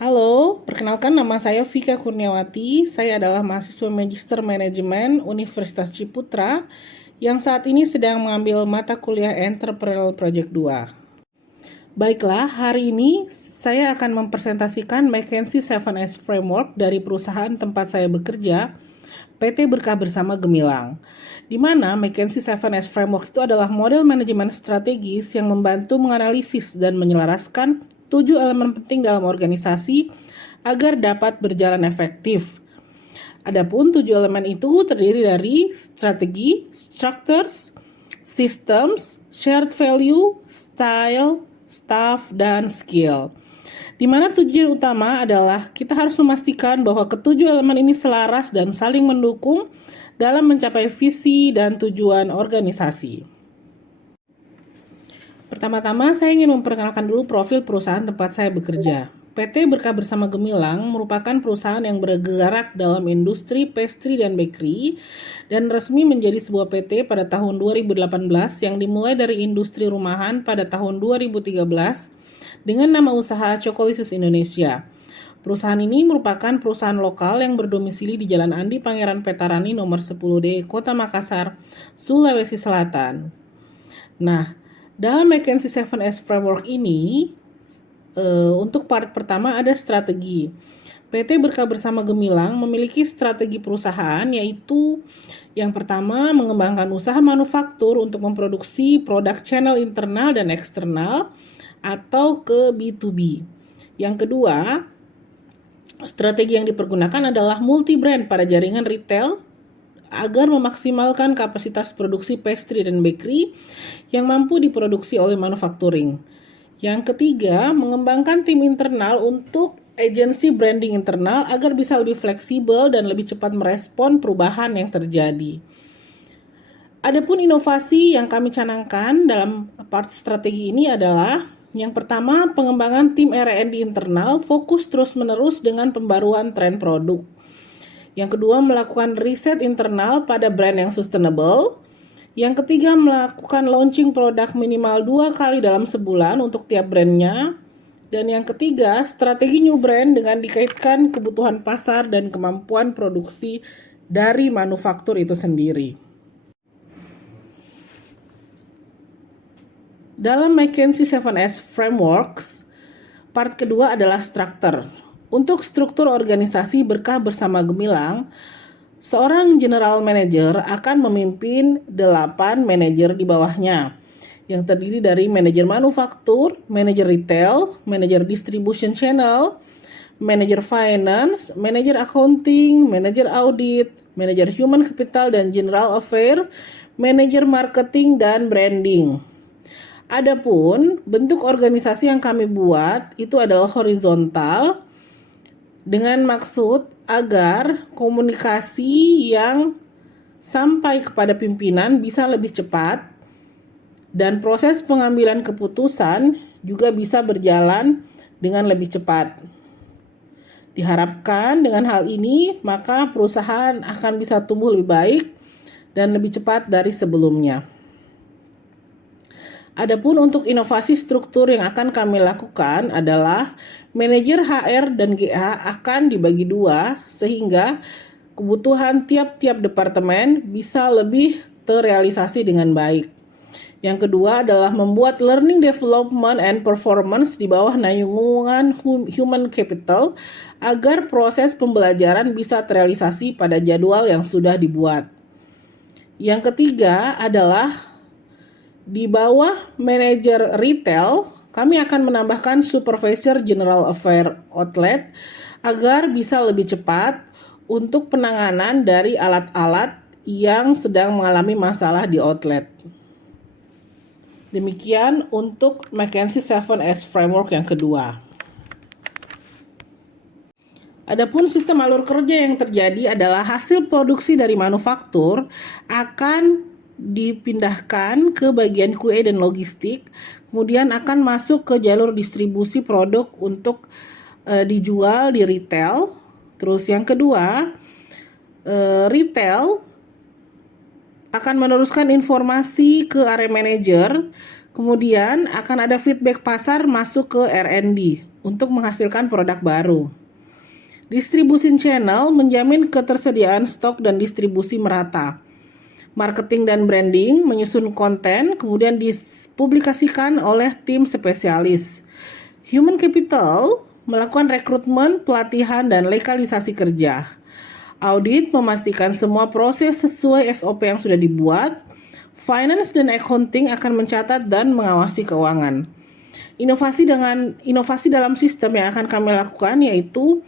Halo, perkenalkan nama saya Vika Kurniawati. Saya adalah mahasiswa Magister Manajemen Universitas Ciputra yang saat ini sedang mengambil mata kuliah Entrepreneurial Project 2. Baiklah, hari ini saya akan mempresentasikan McKinsey 7S Framework dari perusahaan tempat saya bekerja, PT Berkah Bersama Gemilang. Di mana McKinsey 7S Framework itu adalah model manajemen strategis yang membantu menganalisis dan menyelaraskan 7 elemen penting dalam organisasi agar dapat berjalan efektif. Adapun 7 elemen itu terdiri dari strategi, structures, systems, shared value, style, staff, dan skill. Di mana tujuan utama adalah kita harus memastikan bahwa ketujuh elemen ini selaras dan saling mendukung dalam mencapai visi dan tujuan organisasi. Pertama-tama saya ingin memperkenalkan dulu profil perusahaan tempat saya bekerja. PT Berkah Bersama Gemilang merupakan perusahaan yang bergerak dalam industri pastry dan bakery dan resmi menjadi sebuah PT pada tahun 2018 yang dimulai dari industri rumahan pada tahun 2013 dengan nama usaha Chocolicious Indonesia. Perusahaan ini merupakan perusahaan lokal yang berdomisili di Jalan Andi Pangeran Petarani nomor 10D, Kota Makassar, Sulawesi Selatan. Nah, dalam McKinsey 7S Framework ini, untuk part pertama ada strategi. PT Berkah Bersama Gemilang memiliki strategi perusahaan yaitu yang pertama mengembangkan usaha manufaktur untuk memproduksi produk channel internal dan eksternal atau ke B2B. Yang kedua, strategi yang dipergunakan adalah multi-brand pada jaringan retail agar memaksimalkan kapasitas produksi pastry dan bakery yang mampu diproduksi oleh manufacturing. Yang ketiga, mengembangkan tim internal untuk agensi branding internal agar bisa lebih fleksibel dan lebih cepat merespon perubahan yang terjadi. Adapun inovasi yang kami canangkan dalam part strategi ini adalah yang pertama, pengembangan tim R&D internal fokus terus-menerus dengan pembaruan tren produk. Yang kedua, melakukan riset internal pada brand yang sustainable. Yang ketiga, melakukan launching produk minimal 2 kali dalam sebulan untuk tiap brandnya. Dan yang ketiga, strategi new brand dengan dikaitkan kebutuhan pasar dan kemampuan produksi dari manufaktur itu sendiri. Dalam McKinsey 7S Frameworks, part kedua adalah struktur. Untuk struktur organisasi Berkah Bersama Gemilang, seorang general manager akan memimpin 8 manajer di bawahnya, yang terdiri dari manajer manufaktur, manajer retail, manajer distribution channel, manajer finance, manajer accounting, manajer audit, manajer human capital dan general affair, manajer marketing dan branding. Adapun bentuk organisasi yang kami buat itu adalah horizontal, dengan maksud agar komunikasi yang sampai kepada pimpinan bisa lebih cepat dan proses pengambilan keputusan juga bisa berjalan dengan lebih cepat. Diharapkan dengan hal ini maka perusahaan akan bisa tumbuh lebih baik dan lebih cepat dari sebelumnya. Adapun untuk inovasi struktur yang akan kami lakukan adalah manajer HR dan GA akan dibagi 2 sehingga kebutuhan tiap-tiap departemen bisa lebih terrealisasi dengan baik. Yang kedua adalah membuat learning development and performance di bawah naungan human capital agar proses pembelajaran bisa terrealisasi pada jadwal yang sudah dibuat. Yang ketiga adalah di bawah manajer retail, kami akan menambahkan supervisor general affair outlet agar bisa lebih cepat untuk penanganan dari alat-alat yang sedang mengalami masalah di outlet. Demikian untuk McKinsey 7S Framework yang kedua. Adapun sistem alur kerja yang terjadi adalah hasil produksi dari manufaktur akan dipindahkan ke bagian QA dan logistik, kemudian akan masuk ke jalur distribusi produk untuk dijual di retail. Terus yang kedua, retail akan meneruskan informasi ke area manager, kemudian akan ada feedback pasar masuk ke R&D. untuk menghasilkan produk baru. Distribution channel menjamin ketersediaan stok dan distribusi merata. Marketing dan branding menyusun konten, kemudian dipublikasikan oleh tim spesialis. Human capital melakukan rekrutmen, pelatihan, dan legalisasi kerja. Audit memastikan semua proses sesuai SOP yang sudah dibuat. Finance dan accounting akan mencatat dan mengawasi keuangan. Inovasi dalam sistem yang akan kami lakukan yaitu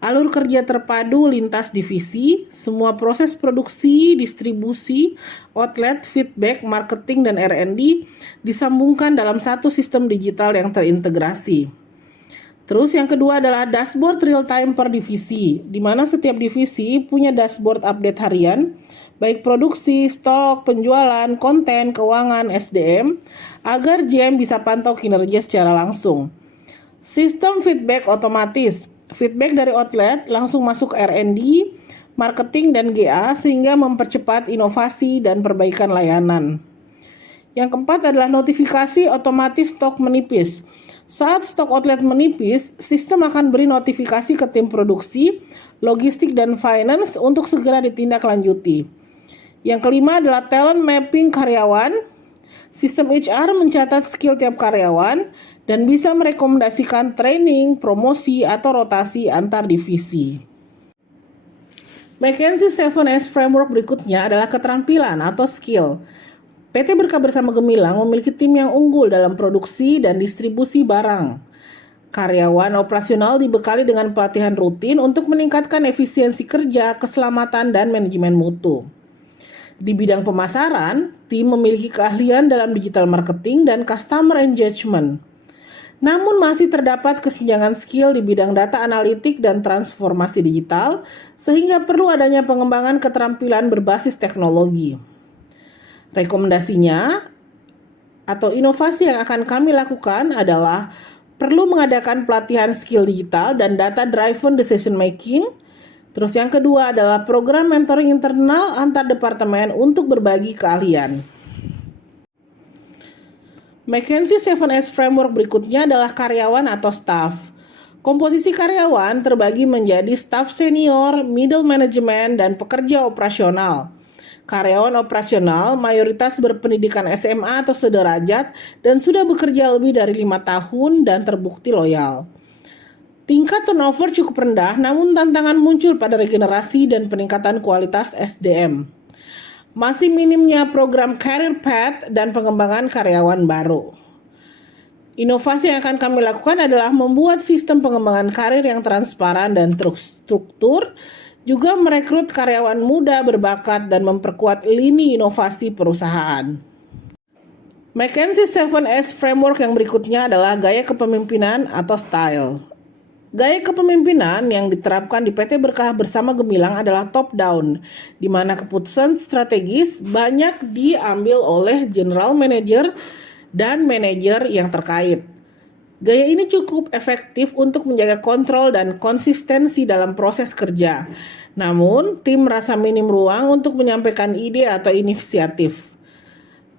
alur kerja terpadu lintas divisi, semua proses produksi, distribusi, outlet, feedback, marketing, dan R&D disambungkan dalam satu sistem digital yang terintegrasi. Terus yang kedua adalah dashboard real time per divisi, di mana setiap divisi punya dashboard update harian, baik produksi, stok, penjualan, konten, keuangan, SDM, agar GM bisa pantau kinerja secara langsung. Sistem feedback otomatis, feedback dari outlet langsung masuk ke R&D, marketing, dan GA sehingga mempercepat inovasi dan perbaikan layanan. Yang keempat adalah notifikasi otomatis stok menipis. Saat stok outlet menipis, sistem akan beri notifikasi ke tim produksi, logistik, dan finance untuk segera ditindaklanjuti. Yang kelima adalah talent mapping karyawan. Sistem HR mencatat skill tiap karyawan dan bisa merekomendasikan training, promosi, atau rotasi antar divisi. McKinsey 7S Framework berikutnya adalah keterampilan atau skill. PT Berkah Bersama Gemilang memiliki tim yang unggul dalam produksi dan distribusi barang. Karyawan operasional dibekali dengan pelatihan rutin untuk meningkatkan efisiensi kerja, keselamatan, dan manajemen mutu. Di bidang pemasaran, tim memiliki keahlian dalam digital marketing dan customer engagement. Namun masih terdapat kesenjangan skill di bidang data analitik dan transformasi digital, sehingga perlu adanya pengembangan keterampilan berbasis teknologi. Rekomendasinya atau inovasi yang akan kami lakukan adalah perlu mengadakan pelatihan skill digital dan data driven decision making. Terus yang kedua adalah program mentoring internal antar departemen untuk berbagi keahlian. McKinsey 7S Framework berikutnya adalah karyawan atau staff. Komposisi karyawan terbagi menjadi staff senior, middle management, dan pekerja operasional. Karyawan operasional mayoritas berpendidikan SMA atau sederajat dan sudah bekerja lebih dari 5 tahun dan terbukti loyal. Tingkat turnover cukup rendah, namun tantangan muncul pada regenerasi dan peningkatan kualitas SDM. Masih minimnya program career path dan pengembangan karyawan baru. Inovasi yang akan kami lakukan adalah membuat sistem pengembangan karir yang transparan dan terstruktur, juga merekrut karyawan muda berbakat dan memperkuat lini inovasi perusahaan. McKinsey 7S Framework yang berikutnya adalah gaya kepemimpinan atau style. Gaya kepemimpinan yang diterapkan di PT Berkah Bersama Gemilang adalah top down, di mana keputusan strategis banyak diambil oleh general manager dan manajer yang terkait. Gaya ini cukup efektif untuk menjaga kontrol dan konsistensi dalam proses kerja. Namun, tim merasa minim ruang untuk menyampaikan ide atau inisiatif.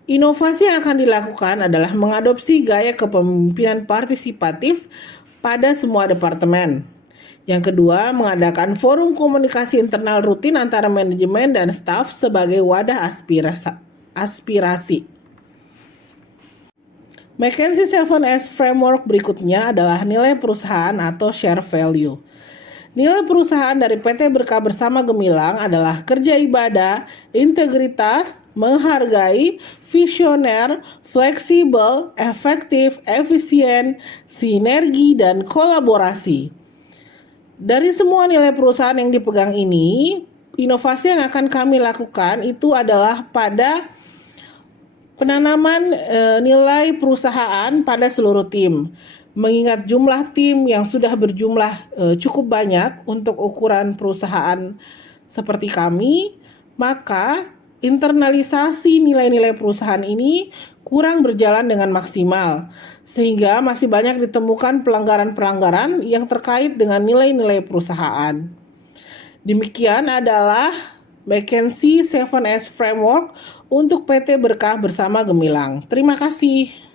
Inovasi yang akan dilakukan adalah mengadopsi gaya kepemimpinan partisipatif pada semua departemen. Yang kedua, mengadakan forum komunikasi internal rutin antara manajemen dan staf sebagai wadah aspirasi. McKinsey 7S Framework berikutnya adalah nilai perusahaan atau share value. Nilai perusahaan dari PT Berkah Bersama Gemilang adalah kerja ibadah, integritas, menghargai, visioner, fleksibel, efektif, efisien, sinergi, dan kolaborasi. Dari semua nilai perusahaan yang dipegang ini, inovasi yang akan kami lakukan itu adalah pada penanaman nilai perusahaan pada seluruh tim. Mengingat jumlah tim yang sudah berjumlah cukup banyak untuk ukuran perusahaan seperti kami, maka internalisasi nilai-nilai perusahaan ini kurang berjalan dengan maksimal, sehingga masih banyak ditemukan pelanggaran-pelanggaran yang terkait dengan nilai-nilai perusahaan. Demikian adalah McKinsey 7S Framework untuk PT Berkah Bersama Gemilang. Terima kasih.